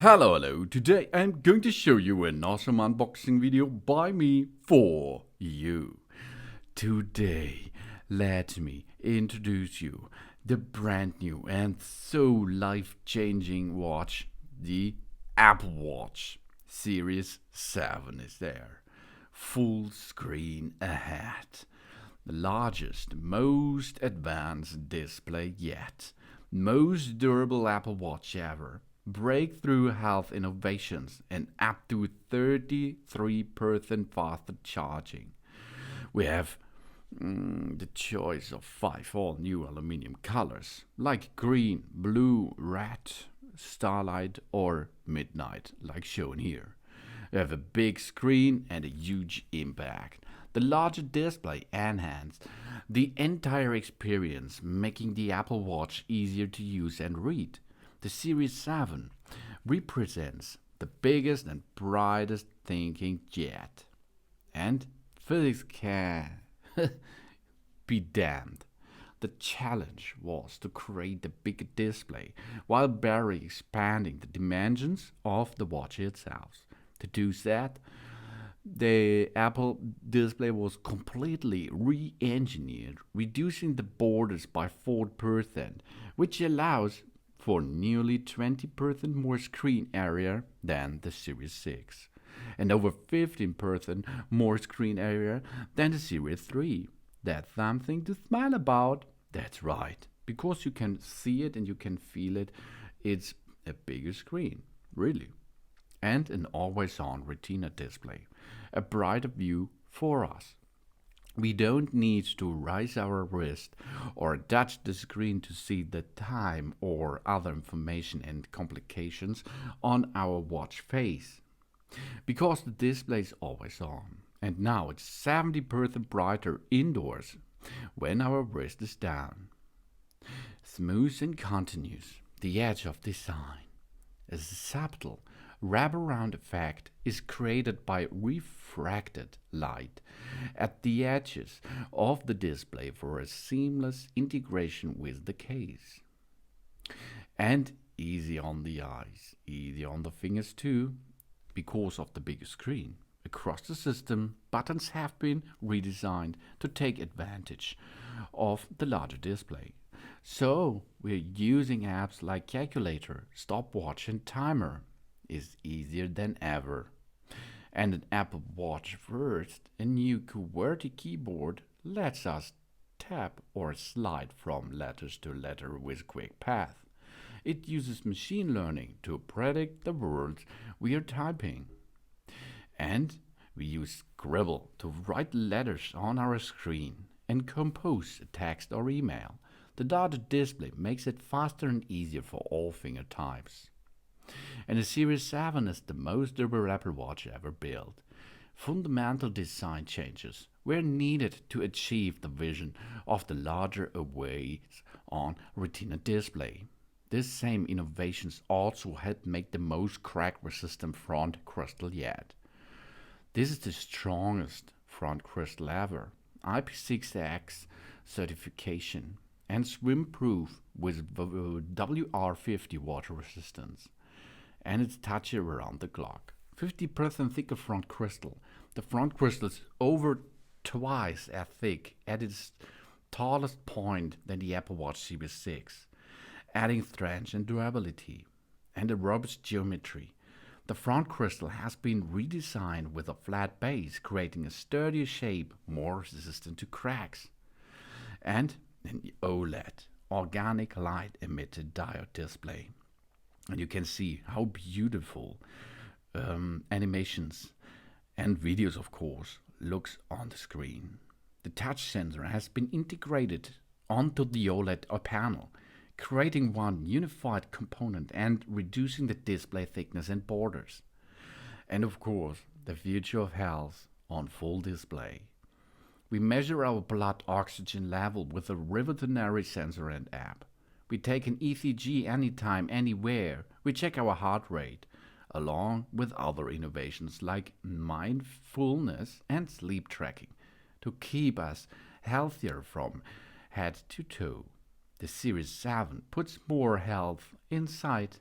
Hello. Today I'm going to show you an awesome unboxing video by me for you. Today, let me introduce you the brand new and so life-changing watch, the Apple Watch Series 7 is there. Full screen ahead. The largest, most advanced display yet. Most durable Apple Watch ever. Breakthrough health innovations and up to 33% faster charging. We have the choice of 5 all new aluminum colors like green, blue, red, starlight, or midnight, like shown here. We have a big screen and a huge impact. The larger display enhanced the entire experience, making the Apple Watch easier to use and read. The Series 7 represents the biggest and brightest thinking yet. And physics can be damned. The challenge was to create the bigger display while barely expanding the dimensions of the watch itself. To do that, the Apple display was completely re-engineered, reducing the borders by 4%, which allows for nearly 20% more screen area than the Series 6, and over 15% more screen area than the Series 3. That's something to smile about. That's right, because you can see it and you can feel it. It's a bigger screen, really. And an always-on Retina display, a brighter view for us. We don't need to raise our wrist or touch the screen to see the time or other information and complications on our watch face. Because the display is always on. And now it's 70% brighter indoors when our wrist is down. Smooth and continuous, the edge of design. A subtle wraparound effect is created by refracted light at the edges of the display for a seamless integration with the case. And easy on the eyes, easy on the fingers too, because of the bigger screen. Across the system, buttons have been redesigned to take advantage of the larger display. So we're using apps like calculator, stopwatch, and timer is easier than ever. And an Apple Watch first, a new QWERTY keyboard lets us tap or slide from letters to letter with quick path. It uses machine learning to predict the words we are typing. And we use Scribble to write letters on our screen and compose a text or email. The dotted display makes it faster and easier for all finger types. And the Series 7 is the most durable Apple Watch ever built. Fundamental design changes were needed to achieve the vision of the larger always-on Retina display. These same innovations also helped make the most crack-resistant front crystal yet. This is the strongest front crystal ever, IP6X certification, and swim-proof with WR50 water resistance. And it's touchy around the clock. 50% thicker front crystal. The front crystal is over twice as thick at its tallest point than the Apple Watch Series 6, adding strength and durability, and a robust geometry. The front crystal has been redesigned with a flat base, creating a sturdier shape more resistant to cracks. And an OLED, organic light emitted diode display. And you can see how beautiful animations and videos, of course, looks on the screen. The touch sensor has been integrated onto the OLED panel, creating one unified component and reducing the display thickness and borders. And of course, the future of health on full display. We measure our blood oxygen level with a revolutionary sensor and app. We take an ECG anytime, anywhere. We check our heart rate, along with other innovations like mindfulness and sleep tracking, to keep us healthier from head to toe. The Series 7 puts more health inside.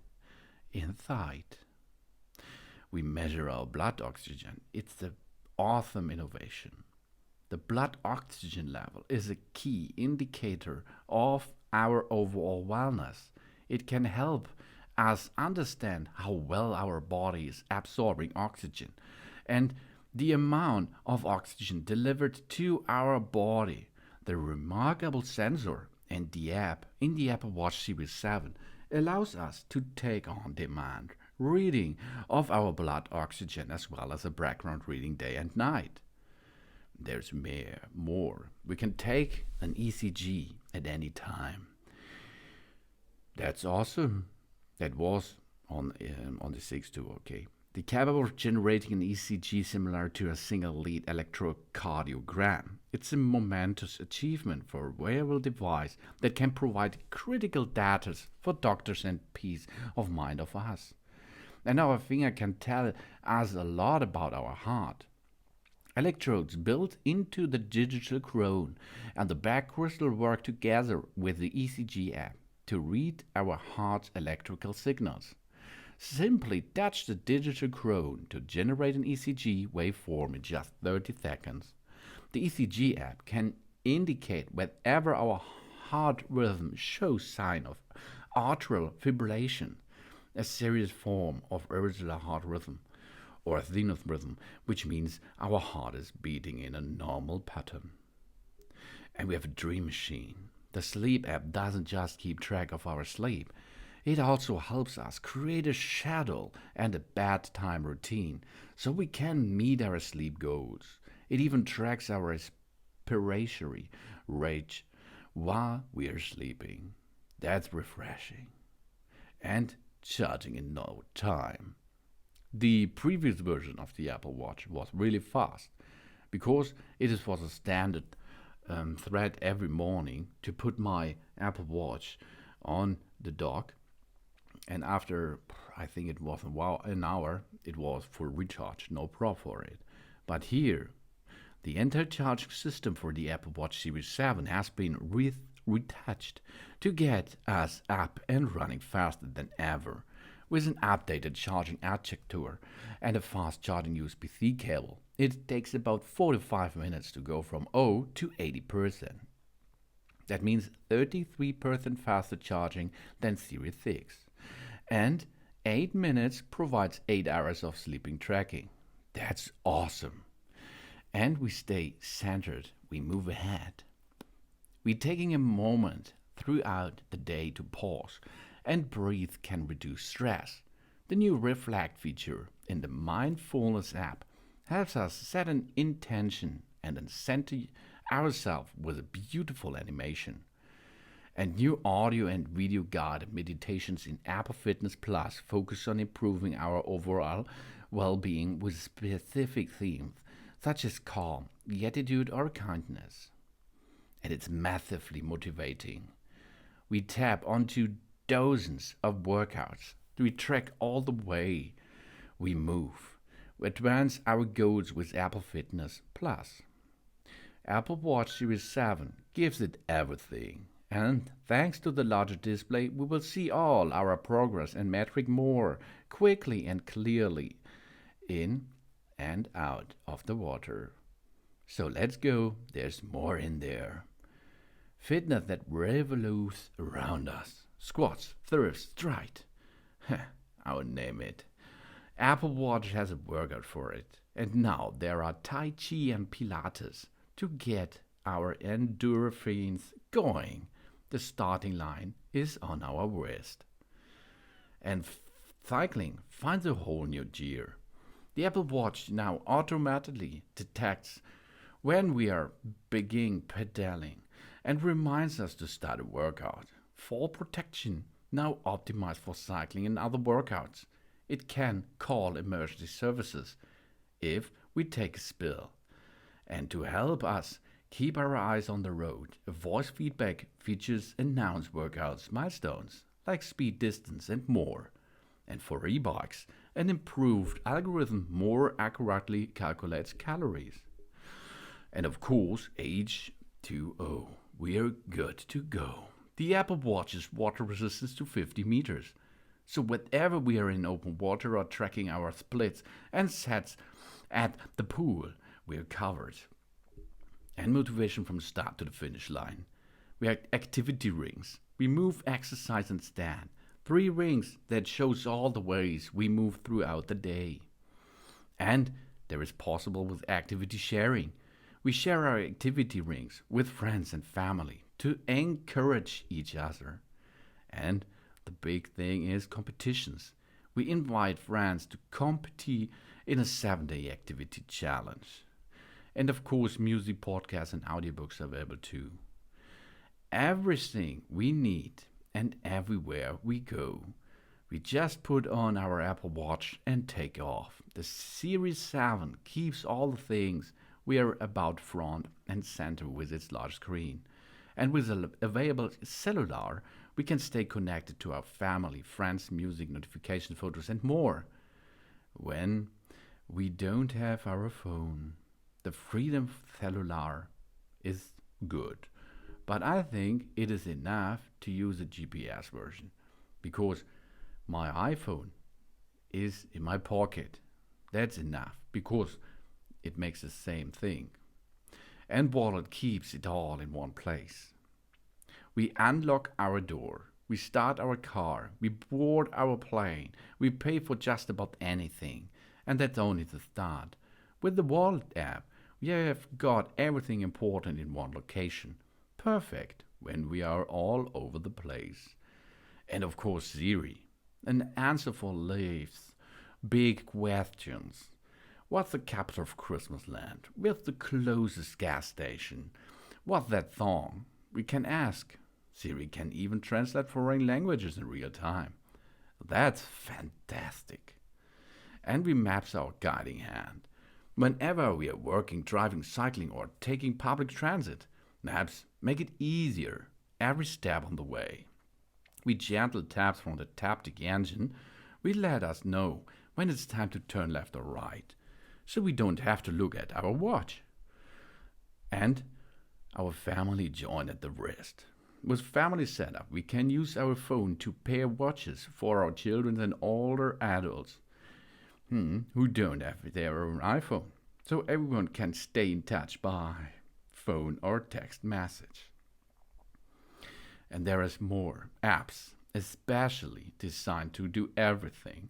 we measure our blood oxygen. It's the awesome innovation. The blood oxygen level is a key indicator of our overall wellness. It can help us understand how well our body is absorbing oxygen and the amount of oxygen delivered to our body. The remarkable sensor and the app in the Apple Watch Series 7 allows us to take on demand reading of our blood oxygen as well as a background reading day and night. There's more. We can take an ECG at any time. That's awesome. That was on the 6th too, okay. The capable of generating an ECG similar to a single lead electrocardiogram. It's a momentous achievement for a wearable device that can provide critical data for doctors and peace of mind of us. And our finger can tell us a lot about our heart. Electrodes built into the digital crown and the back crystal work together with the ECG app to read our heart's electrical signals. Simply touch the digital crown to generate an ECG waveform in just 30 seconds. The ECG app can indicate whenever our heart rhythm shows sign of atrial fibrillation, a serious form of irregular heart rhythm, or a zenith rhythm, which means our heart is beating in a normal pattern. And we have a dream machine. The sleep app doesn't just keep track of our sleep, it also helps us create a schedule and a bedtime routine so we can meet our sleep goals. It even tracks our respiratory rate while we are sleeping. That's refreshing. And charging in no time. The previous version of the Apple Watch was really fast because it was a standard thread every morning to put my Apple Watch on the dock, and after I think it was an hour, it was full recharge, no problem for it. But here, the entire charging system for the Apple Watch Series 7 has been retouched to get us up and running faster than ever, with an updated charging adapter and a fast charging USB-C cable. It takes about 45 minutes to go from 0 to 80%. That means 33% faster charging than Series 6. And 8 minutes provides 8 hours of sleeping tracking. That's awesome. And we stay centered, we move ahead. We're taking a moment throughout the day to pause and breathe can reduce stress. The new Reflect feature in the Mindfulness app helps us set an intention and then center ourselves with a beautiful animation. And new audio and video guided meditations in Apple Fitness Plus focus on improving our overall well-being with specific themes such as calm, gratitude, or kindness. And it's massively motivating. We tap onto dozens of workouts. We track all the way we move. We advance our goals with Apple Fitness Plus. Apple Watch Series 7 gives it everything. And thanks to the larger display, we will see all our progress and metric more quickly and clearly in and out of the water. So let's go, there's more in there. Fitness that revolutes around us. Squats, thirsts, stride. I'll name it. Apple Watch has a workout for it. And now there are Tai Chi and Pilates to get our endorphins going. The starting line is on our wrist. And cycling finds a whole new gear. The Apple Watch now automatically detects when we are beginning pedaling and reminds us to start a workout. Fall protection now optimized for cycling and other workouts. It can call emergency services if we take a spill. And to help us keep our eyes on the road, a voice feedback features announce workouts milestones like speed, distance, and more. And for e-bikes, an improved algorithm more accurately calculates calories. And of course, H2O, we are good to go. The Apple Watch is water resistant to 50 meters. So whenever we are in open water or tracking our splits and sets at the pool, we are covered. And motivation from start to the finish line. We have activity rings. We move, exercise, and stand. 3 rings that shows all the ways we move throughout the day. And there is possible with activity sharing. We share our activity rings with friends and family to encourage each other. And the big thing is competitions. We invite friends to compete in a 7-day activity challenge. And of course, music, podcasts, and audiobooks are available too. Everything we need and everywhere we go, we just put on our Apple Watch and take off. The Series 7 keeps all the things we are about front and center with its large screen. And with available cellular, we can stay connected to our family, friends, music, notification, photos, and more. When we don't have our phone, the Freedom Cellular is good. But I think it is enough to use a GPS version because my iPhone is in my pocket. That's enough because it makes the same thing. And wallet keeps it all in one place. We unlock our door, we start our car, we board our plane, we pay for just about anything. And that's only the start. With the wallet app, we have got everything important in one location. Perfect when we are all over the place. And of course, Siri, an answer for life's big questions. What's the capital of Christmas land? Where's the closest gas station? What's that song? We can ask. Siri can even translate foreign languages in real time. That's fantastic. And we maps our guiding hand. Whenever we are working, driving, cycling, or taking public transit, maps make it easier every step on the way. With gentle taps from the taptic engine, we let us know when it's time to turn left or right, so we don't have to look at our watch. And our family join at the wrist. With family setup, we can use our phone to pair watches for our children and older adults who don't have their own iPhone. So everyone can stay in touch by phone or text message. And there is more apps, especially designed to do everything.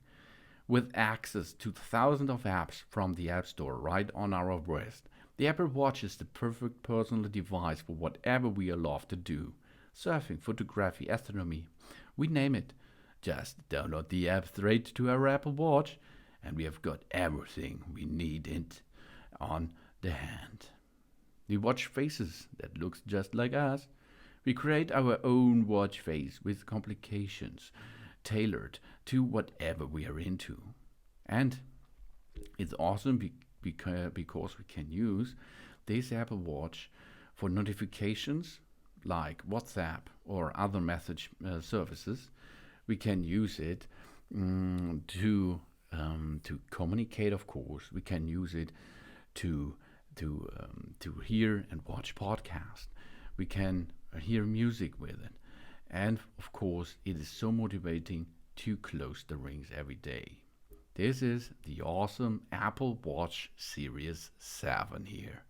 With access to thousands of apps from the App Store right on our wrist, the Apple Watch is the perfect personal device for whatever we love to do. Surfing, photography, astronomy, we name it. Just download the app straight to our Apple Watch and we have got everything we need it on the hand. We watch faces that looks just like us. We create our own watch face with complications tailored to whatever we are into. And it's awesome because we can use this Apple Watch for notifications like WhatsApp or other message services. We can use it to communicate. Of course, we can use it to hear and watch podcasts. We can hear music with it, and of course, it is so motivating to close the rings every day. This is the awesome Apple Watch Series 7 here.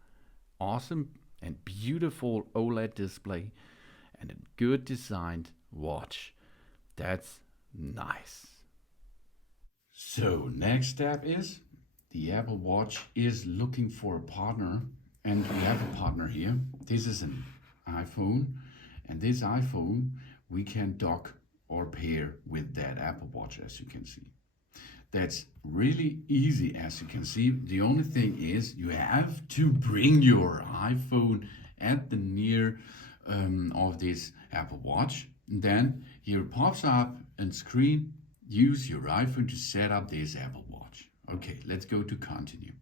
Awesome and beautiful OLED display and a good designed watch. That's nice. So next step is the Apple Watch is looking for a partner, and we have a partner here. This is an iPhone, and this iPhone we can dock or pair with that Apple Watch, as you can see. That's really easy, as you can see. The only thing is you have to bring your iPhone at the near of this Apple Watch. And then here pops up on screen, use your iPhone to set up this Apple Watch. Okay, let's go to continue.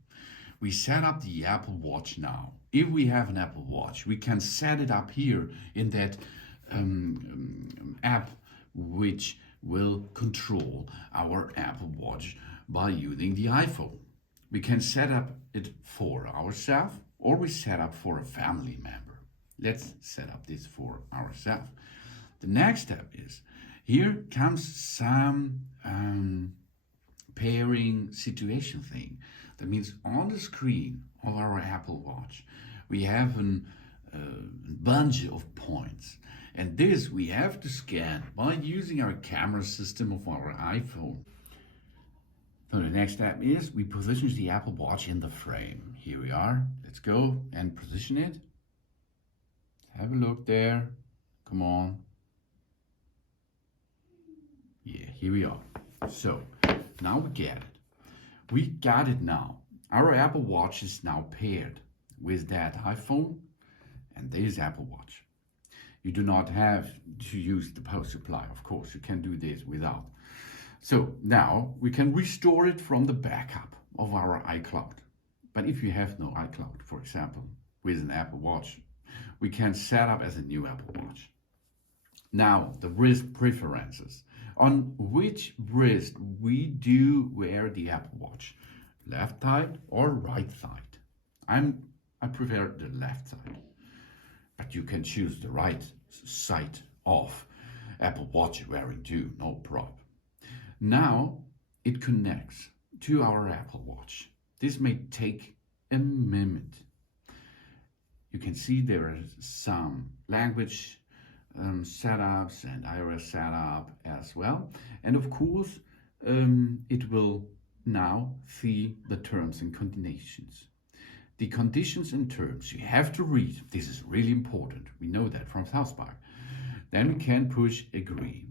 We set up the Apple Watch now. If we have an Apple Watch, we can set it up here in that app which will control our Apple Watch by using the iPhone. We can set up it for ourselves or we set up for a family member. Let's set up this for ourselves. The next step is Here comes some pairing situation thing. That means on the screen of our Apple Watch, we have a bunch of points. And this we have to scan by using our camera system of our iPhone. So the next step is we position the Apple Watch in the frame. Here we are. Let's go and position it. Have a look there. Come on. Yeah, here we are. So now we get it. We got it now. Our Apple Watch is now paired with that iPhone and this Apple Watch. You do not have to use the power supply, of course. You can do this without. So now we can restore it from the backup of our iCloud. But if you have no iCloud, for example, with an Apple Watch, we can set up as a new Apple Watch. Now, the wrist preferences. On which wrist we do wear the Apple Watch? Left side or right side? I prefer the left side. But you can choose the right side of Apple Watch wearing too, no problem. Now it connects to our Apple Watch. This may take a minute. You can see there are some language setups and iOS setup as well. And of course, it will now see the terms and conditions. The conditions and terms you have to read. This is really important. We know that from South Park. Then we can push agree.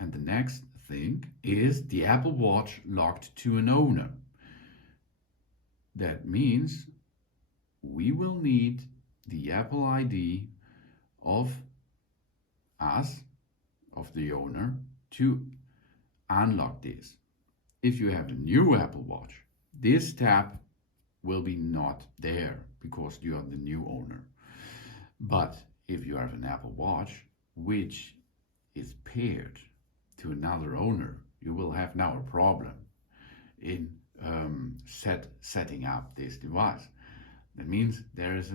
And the next thing is the Apple Watch locked to an owner. That means we will need the Apple ID of us, of the owner, to unlock this. If you have a new Apple Watch, this tab will be not there because you are the new owner. But if you have an Apple Watch which is paired to another owner, you will have now a problem in setting up this device. That means there is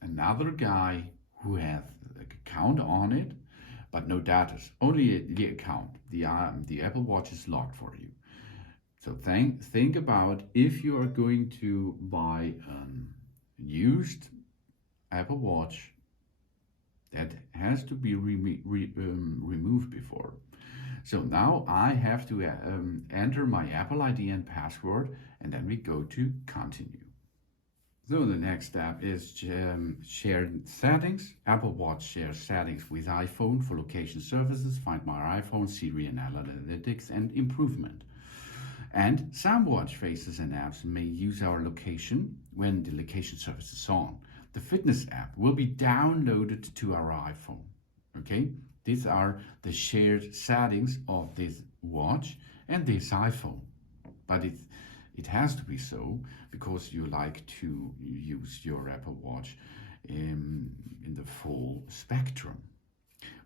another guy who has an account on it, but no data, only the account. The Apple Watch is locked for you. So think about if you are going to buy a used Apple Watch that has to be removed before. So now I have to enter my Apple ID and password, and then we go to continue. So the next step is shared settings. Apple Watch shares settings with iPhone for location services, Find My iPhone, Siri and analytics and improvement. And some watch faces and apps may use our location when the location service is on. The fitness app will be downloaded to our iPhone. Okay, these are the shared settings of this watch and this iPhone. But it has to be so because you like to use your Apple Watch in the full spectrum.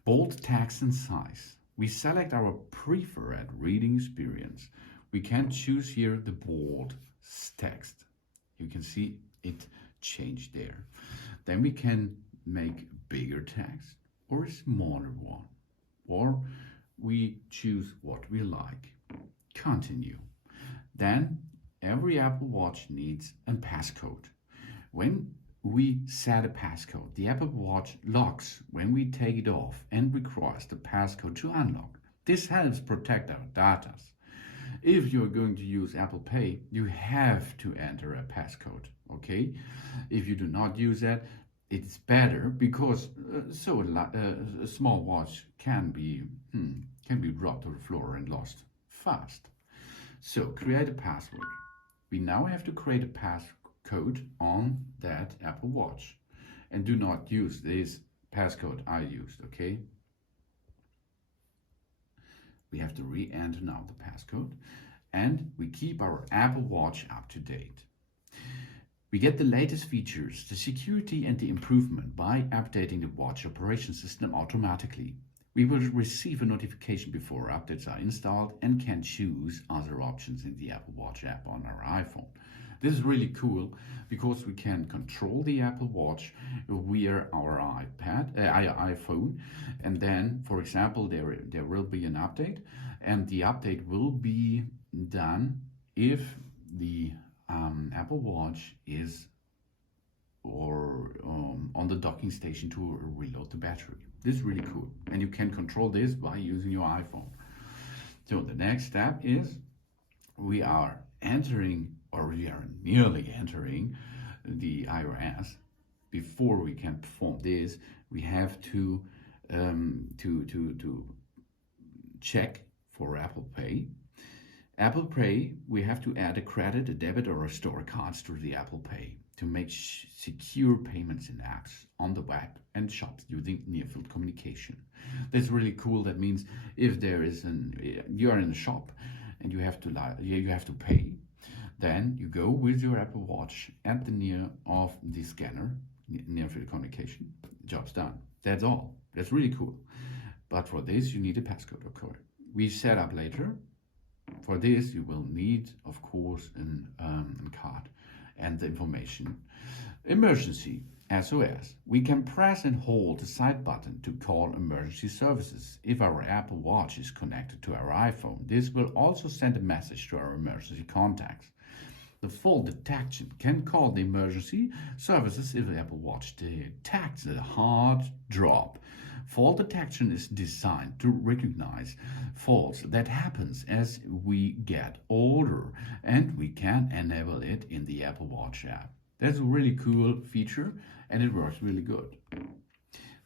Bold text and size. We select our preferred reading experience. We can choose here the bold text. You can see it changed there. Then we can make bigger text or a smaller one. Or we choose what we like. Continue. Then every Apple Watch needs a passcode. When we set a passcode, the Apple Watch locks when we take it off and requires the passcode to unlock. This helps protect our data. If you're going to use Apple Pay, you have to enter a passcode, okay? If you do not use that, it's better because a small watch can be dropped to the floor and lost fast. So create a password. We now have to create a passcode on that Apple Watch, and do not use this passcode I used, okay? We have to re-enter now the passcode, and we keep our Apple Watch up to date. We get the latest features, the security and the improvement by updating the watch operation system automatically. We will receive a notification before updates are installed and can choose other options in the Apple Watch app on our iPhone. This is really cool because we can control the Apple Watch via our iPhone, and then, for example, there will be an update, and the update will be done if the Apple Watch is on the docking station to reload the battery. This is really cool, and you can control this by using your iPhone. So the next step is we are entering, or we are nearly entering, the iOS. Before we can perform this, we have to check for Apple Pay. Apple Pay, we have to add a credit, a debit, or a store cards to the Apple Pay to make secure payments in apps on the web and shops using near-field communication. That's really cool. That means if there is you are in a shop and you have to pay, then you go with your Apple Watch at the near of the scanner, near-field communication. Job's done. That's all. That's really cool. But for this, you need a passcode, of course. We set up later. For this, you will need, of course, a card and the information. Emergency, SOS. We can press and hold the side button to call emergency services. If our Apple Watch is connected to our iPhone, this will also send a message to our emergency contacts. The fall detection can call the emergency services if the Apple Watch detects a hard drop. Fall detection is designed to recognize faults that happens as we get older, and we can enable it in the Apple Watch app. That's a really cool feature, and it works really good.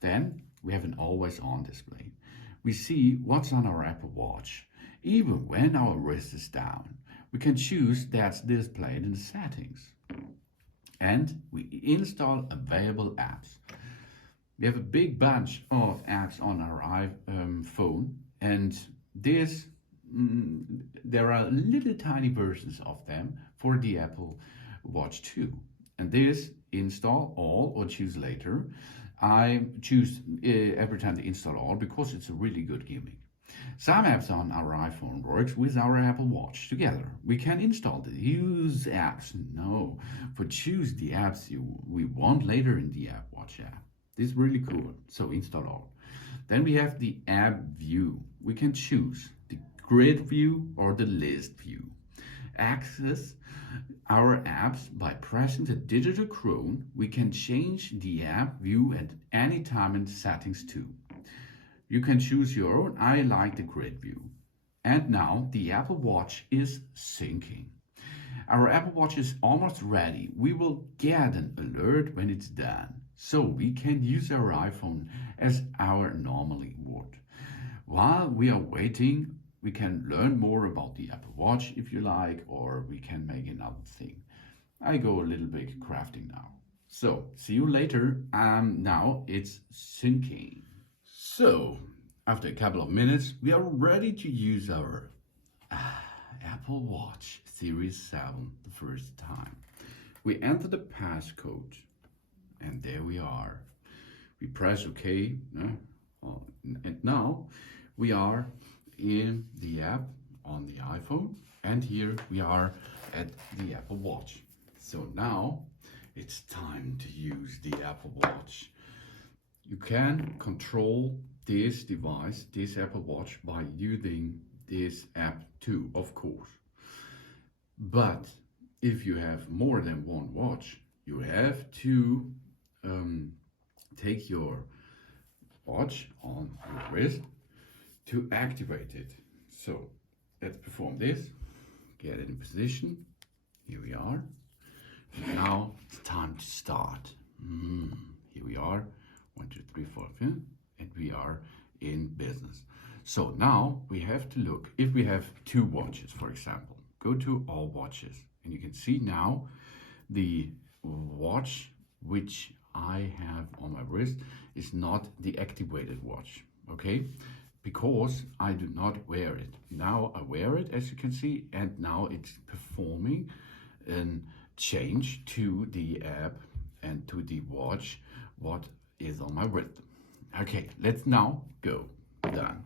Then we have an always on display. We see what's on our Apple Watch. Even when our wrist is down, we can choose that's displayed in the settings. And we install available apps. We have a big bunch of apps on our iPhone, and there are little tiny versions of them for the Apple Watch 2. And this install all or choose later. I choose every time to install all because it's a really good gimmick. Some apps on our iPhone works with our Apple Watch together. We can install the use apps. No, but choose the apps we want later in the App Watch app. This is really cool. So install all. Then we have the app view. We can choose the grid view or the list view. Access our apps by pressing the digital crown. We can change the app view at any time in the settings too. You can choose your own. I like the grid view. And now the Apple Watch is syncing. Our Apple Watch is almost ready. We will get an alert when it's done, so we can use our iPhone as our normally would. While we are waiting, we can learn more about the Apple Watch if you like, or we can make another thing. I go a little bit crafting now. So see you later. Now it's syncing. So after a couple of minutes, we are ready to use our Apple Watch Series 7 the first time. We enter the passcode, and there we are. We press OK, and now we are in the app on the iPhone, and here we are at the Apple Watch. So now it's time to use the Apple Watch. You can control this device, this Apple Watch, by using this app too, of course. But if you have more than one watch, you have to take your watch on your wrist to activate it. So let's perform this. Get it in position. Here we are. Now it's time to start. Here we are. 1, 2, 3, 4, 5, and we are in business. So now we have to look. If we have two watches, for example, go to all watches, and you can see now the watch which I have on my wrist is not the activated watch, okay? Because I do not wear it. Now I wear it, as you can see, and now it's performing a change to the app and to the watch what is on my wrist. Okay, let's now go. Done.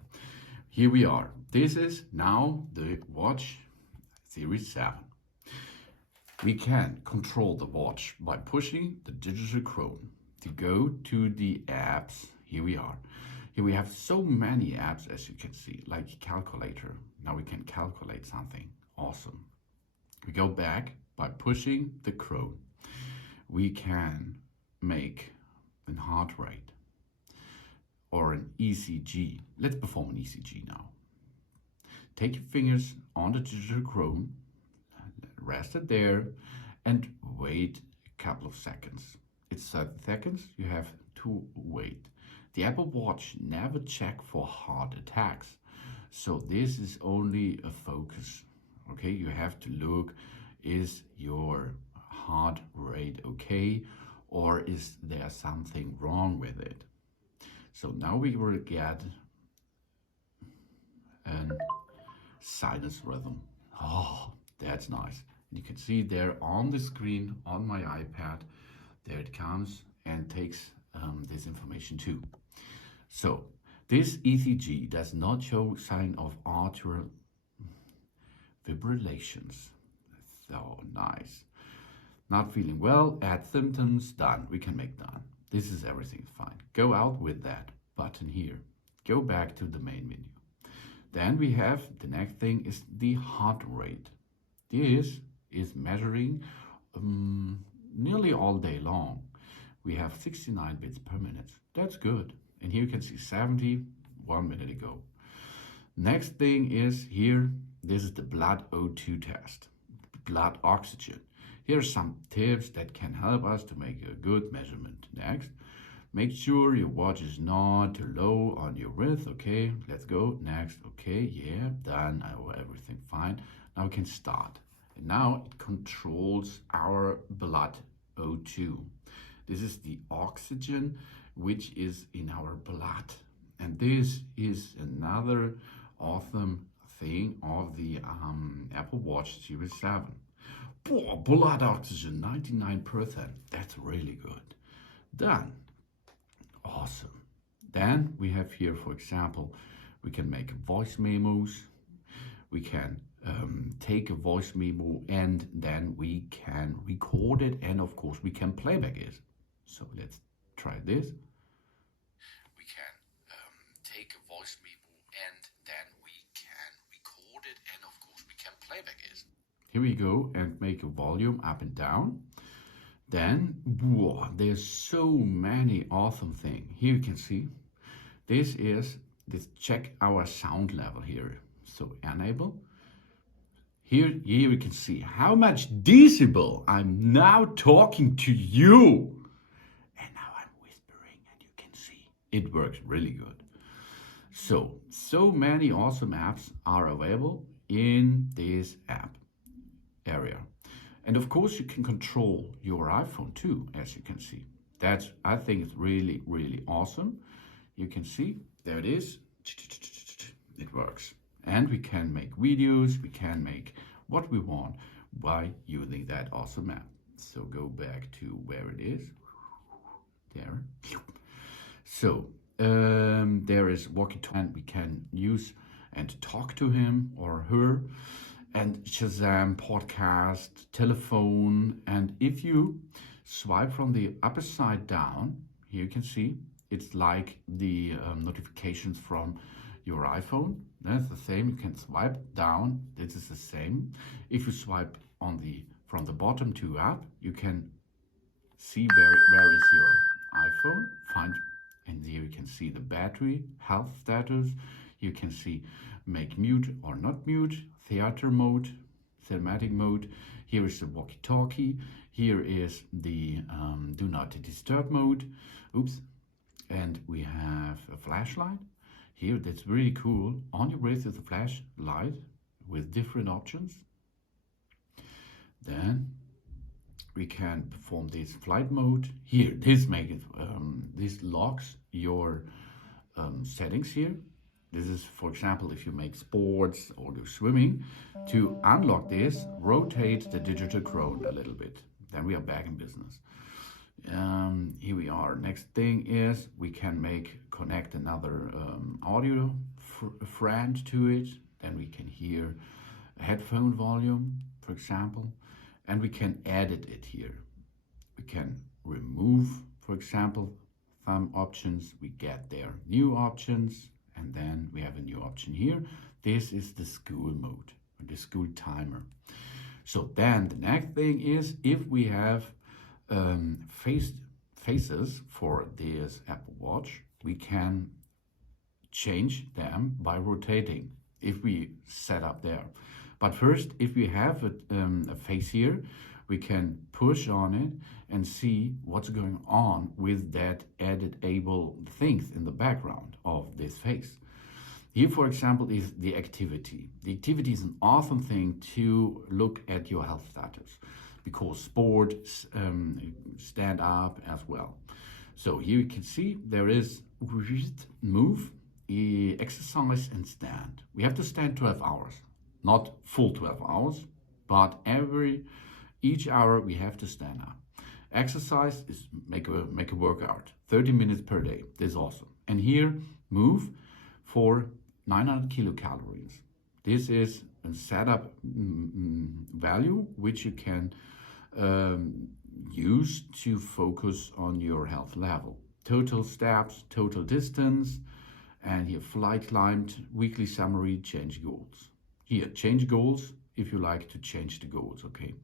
Here we are. This is now the watch Series 7. We can control the watch by pushing the digital Chrome to go to the apps. Here we are. Here we have so many apps, as you can see, like calculator. Now we can calculate something. Awesome. We go back by pushing the Chrome. We can make a heart rate or an ECG. Let's perform an ECG now. Take your fingers on the digital Chrome, rest it there, and wait a couple of seconds. It's 30 seconds, you have to wait. The Apple Watch never check for heart attacks, so this is only a focus. Okay, you have to look, is your heart rate okay, or is there something wrong with it? So now we will get a sinus rhythm. Oh, that's nice. You can see there on the screen on my iPad, there it comes and takes this information too. So this ECG does not show sign of arterial fibrillations. So nice. Not feeling well, add symptoms, done. We can make done. This is everything fine. Go out with that button here. Go back to the main menu. Then we have the next thing is the heart rate. This is measuring nearly all day long. We have 69 beats per minute. That's good. And here you can see 70 1 minute ago. Next thing is here, this is the blood O2 test, blood oxygen. Here are some tips that can help us to make a good measurement. Next, make sure your watch is not too low on your wrist. Okay, let's go. Next, okay, yeah, done. Everything fine. Now we can start. And now it controls our blood O2. This is the oxygen which is in our blood. And this is another awesome thing of the Apple Watch Series 7. Blood oxygen 99%. That's really good. Done. Awesome. Then we have here, for example, we can make voice memos. We can take a voice memo and then we can record it, and of course we can playback it. So let's try this. We can take a voice memo and then we can record it, and of course we can playback it. Here we go, and make a volume up and down. Then, whoa, there's so many awesome things. Here you can see, this check our sound level here. So enable. Here we can see how much decibel I'm now talking to you. And now I'm whispering and you can see it works really good. So many awesome apps are available in this app area. And of course you can control your iPhone too, as you can see. That's, I think it's really, really awesome. You can see, there it is. It works. And we can make videos, we can make what we want by using that awesome app. So go back to where it is. There. So there is walkie-talkie, we can use and talk to him or her, and Shazam, podcast, telephone. And if you swipe from the upper side down, here you can see it's like the notifications from your iPhone. That's the same. You can swipe down. This is the same. If you swipe on from the bottom to up, you can see where is your iPhone. Find, and here you can see the battery, health status. You can see make mute or not mute, theater mode, cinematic mode. Here is the walkie-talkie. Here is the do not disturb mode. Oops. And we have a flashlight. Here, that's really cool. On your wrist is a flashlight with different options. Then we can perform this flight mode. Here, this locks your settings here. This is, for example, if you make sports or do swimming. To unlock this, rotate the digital Chrome a little bit. Then we are back in business. Here we are. Next thing is we can connect another audio friend to it. Then we can hear a headphone volume, for example. and we can edit it here. We can remove, for example, thumb options. We get there new options, and then we have a new option here. This is the school mode, or the school timer. So then the next thing is, if we have faces for this Apple Watch, we can change them by rotating if we set up there. But first, if we have a face here, we can push on it and see what's going on with that editable things in the background of this face. Here, for example, is the activity. The activity is an awesome thing to look at your health status, because sport, stand up as well. So here you can see there is move, exercise and stand. We have to stand 12 hours, not full 12 hours, but each hour we have to stand up. Exercise is make a workout, 30 minutes per day. This is awesome. And here, move for 900 kilocalories. This is a setup value which you can use to focus on your health level. Total steps, total distance, and here flight climbed, weekly summary, change goals. Here, change goals if you like to change the goals, okay?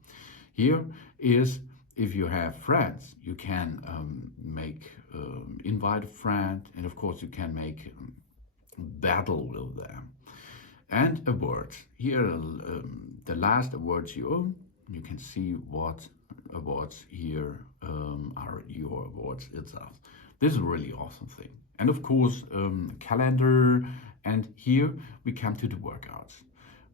Here is, if you have friends, you can invite a friend, and of course you can make battle with them. And awards. Here, the last awards you own, you can see what awards here are your awards itself. This is a really awesome thing. And of course, calendar, and here we come to the workouts.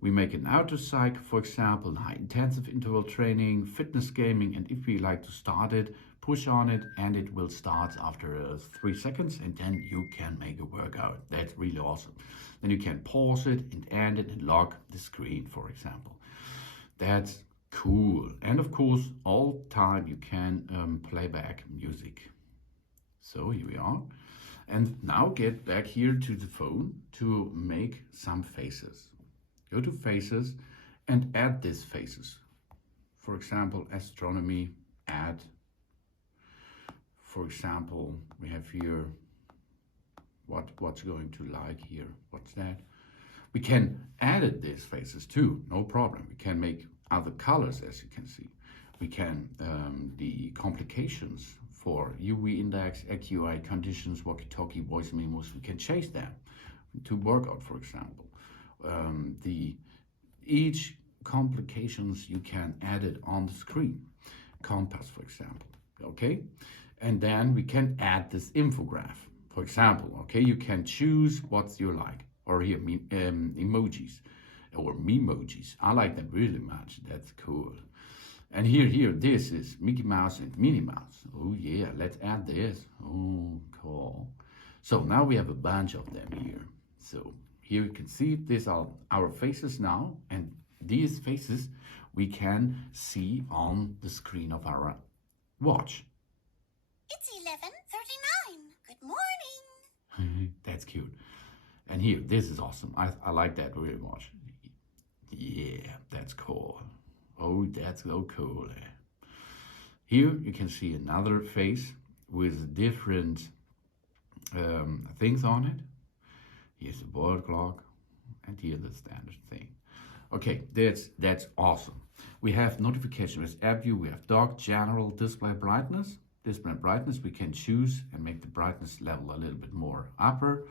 We make an outdoor cycle, for example, high intensive interval training, fitness gaming, and if we like to start it, push on it and it will start after 3 seconds, and then you can make a workout. That's really awesome. Then you can pause it and end it and lock the screen, for example. That's cool. And of course, all time you can play back music. So here we are. And now get back here to the phone to make some faces. Go to faces and add these faces. For example, astronomy, add. For example, we have here what's going to like here. What's that? We can edit these faces too, no problem. We can make other colors, as you can see. We can, the complications for UV index, AQI conditions, walkie-talkie, voice memos, we can change them to workout, for example. Each complications you can add it on the screen. Compass, for example, okay? And then we can add this infograph. For example, okay, you can choose what you like. Or here, emojis or memojis. I like them really much. That's cool. And here, this is Mickey Mouse and Minnie Mouse. Oh yeah, let's add this. Oh, cool. So now we have a bunch of them here. So here you can see these are our faces now, and these faces we can see on the screen of our watch. It's 11:39. Good morning. That's cute. And here, this is awesome. I like that really much. Yeah, that's cool. Oh, that's so cool. Here you can see another face with different things on it. Here's the world clock, and here's the standard thing. Okay, that's awesome. We have notification with app view. We have dock, general, display brightness. Display brightness, we can choose and make the brightness level a little bit more upper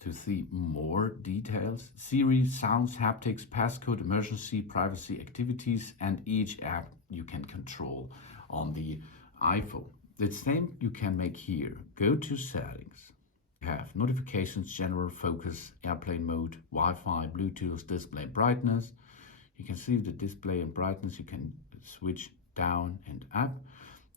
to see more details. Siri, sounds, haptics, passcode, emergency, privacy, activities, and each app you can control on the iPhone. The same you can make here. Go to settings. You have notifications, general, focus, airplane mode, Wi-Fi, Bluetooth, display brightness. You can see the display and brightness. You can switch down and up.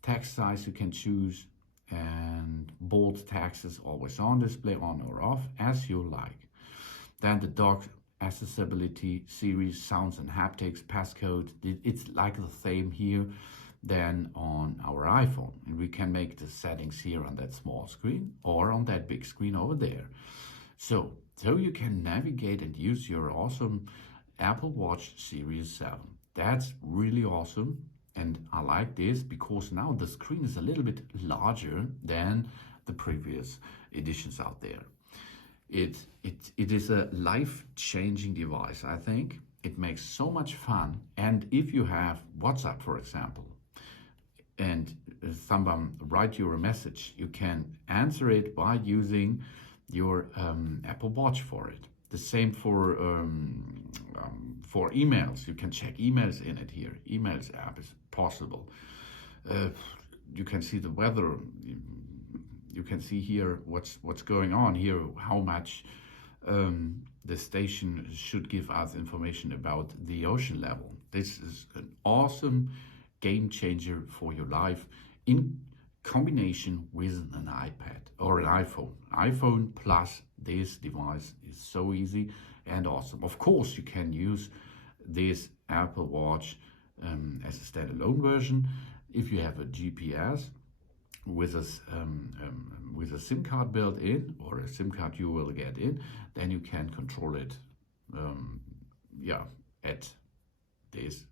Text size you can choose, and bold text is always on display, on or off, as you like. Then the dock, accessibility, series, sounds and haptics, passcode. It's like the same here than on our iPhone. And we can make the settings here on that small screen or on that big screen over there. So you can navigate and use your awesome Apple Watch Series 7. That's really awesome. And I like this because now the screen is a little bit larger than the previous editions out there. It is a life-changing device, I think. It makes so much fun. And if you have WhatsApp, for example, and someone write you a message, you can answer it by using your Apple Watch for it. The same for emails. You can check emails in it here. Emails app is possible. You can see the weather. You can see here what's going on here, how much the station should give us information about the ocean level. This is an awesome game changer for your life in combination with an iPad or an iPhone. iPhone plus this device is so easy and awesome. Of course, you can use this Apple Watch as a standalone version if you have a GPS with a SIM card built in, or a SIM card you will get in, then you can control it at this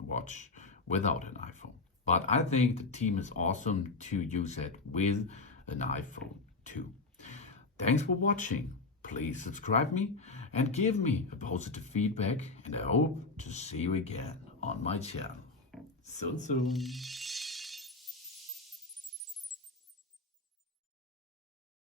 watch without an iPhone. But I think the team is awesome to use it with an iPhone too. Thanks for watching. Please subscribe me and give me a positive feedback, and I hope to see you again on my channel. So soon.